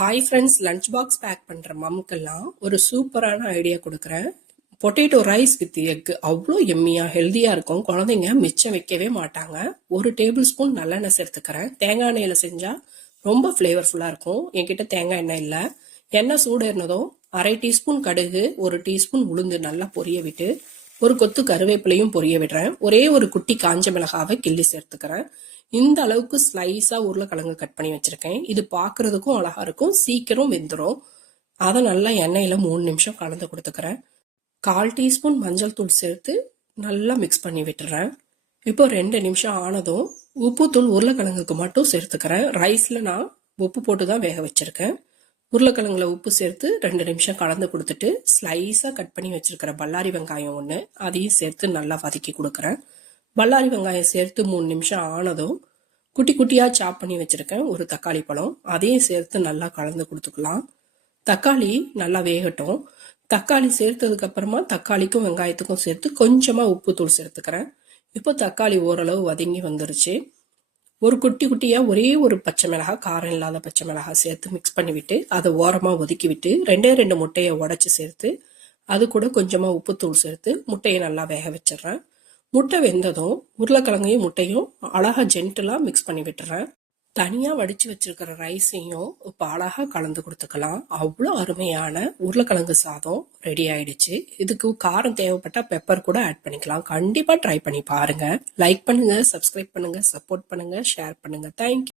Hi friends, lunch box pack பண்ணுற மம்க்கெல்லாம் ஒரு சூப்பரான ஐடியா கொடுக்குறேன். பொட்டேட்டோ ரைஸ் வித் எக் அவ்வளோ எம்மியாக ஹெல்த்தியாக இருக்கும். குழந்தைங்க மிச்சம் வைக்கவே மாட்டாங்க. 1 டேபிள் ஸ்பூன் நல்லெண்ணெய் சேர்த்துக்கிறேன். தேங்காய் எண்ணெயில் செஞ்சால் ரொம்ப ஃப்ளேவர்ஃபுல்லாக இருக்கும். என்கிட்ட தேங்காய் எண்ணெய் இல்லை. எண்ணெய் சூடேறினதும் 1/2 டீஸ்பூன் கடுகு, 1 டீஸ்பூன் உளுந்து நல்லா பொரிய விட்டு ஒரு கொத்து கருவேப்பிலையும் பொரிய விடுறேன். ஒரே ஒரு குட்டி காஞ்ச மிளகாவை கிள்ளி சேர்த்துக்கிறேன். இந்த அளவுக்கு ஸ்லைஸா உருளைக்கிழங்கு கட் பண்ணி வச்சிருக்கேன். இது பார்க்கறதுக்கும் அழகா இருக்கும், சீக்கிரம் வெந்துடும். அதை நல்லா எண்ணெயில 3 நிமிஷம் கலந்து கொடுத்துக்கிறேன். 1/4 டீஸ்பூன் மஞ்சள் தூள் சேர்த்து நல்லா மிக்ஸ் பண்ணி விட்டுறேன். இப்போ 2 நிமிஷம் ஆனதும் உப்புத்தூள் உருளைக்கிழங்குக்கு மட்டும் சேர்த்துக்கிறேன். ரைஸ்ல நான் உப்பு போட்டு தான் வேக வச்சிருக்கேன். உருளைக்கிழங்குல உப்பு சேர்த்து 2 நிமிஷம் கலந்து கொடுத்துட்டு ஸ்லைஸா கட் பண்ணி வச்சிருக்கிற பல்லாரி வெங்காயம் 1 அதையும் சேர்த்து நல்லா வதக்கி கொடுக்குறேன். பல்லாரி வெங்காயம் சேர்த்து 3 நிமிஷம் ஆனதும் குட்டி குட்டியா சாப் பண்ணி வச்சிருக்கேன் ஒரு தக்காளி பழம், அதையும் சேர்த்து நல்லா கலந்து கொடுத்துக்கலாம். தக்காளி நல்லா வேகட்டும். தக்காளி சேர்த்ததுக்கு அப்புறமா தக்காளிக்கும் வெங்காயத்துக்கும் சேர்த்து கொஞ்சமா உப்பு தூள் சேர்த்துக்கிறேன். இப்போ தக்காளி ஓரளவு வதங்கி வந்துருச்சு. ஒரு குட்டி குட்டியா ஒரே ஒரு பச்சை மிளகாய், காரம் இல்லாத பச்சை மிளகாய் சேர்த்து மிக்ஸ் பண்ணி விட்டு அதை ஓரமா ஒதுக்கி விட்டு 2 முட்டையை உடைச்சு சேர்த்து அது கூட கொஞ்சமா உப்புத்தூள் சேர்த்து முட்டையை நல்லா வேக வச்சிடுறேன். முட்டை வெந்ததும் உருளைக்கிழங்கையும் முட்டையும் அழகா ஜென்டலா மிக்ஸ் பண்ணி விட்டுறேன். தனியா வடிச்சு வச்சிருக்கிற ரைஸையும் இப்போ அழகா கலந்து கொடுத்துக்கலாம். அவ்வளோ அருமையான உருளைக்கிழங்கு சாதம் ரெடி ஆயிடுச்சு. இதுக்கு காரம் தேவைப்பட்டா பெப்பர் கூட ஆட் பண்ணிக்கலாம். கண்டிப்பா ட்ரை பண்ணி பாருங்க. லைக் பண்ணுங்க, சப்ஸ்கிரைப் பண்ணுங்க, சப்போர்ட் பண்ணுங்க, ஷேர் பண்ணுங்க. தேங்க்யூ.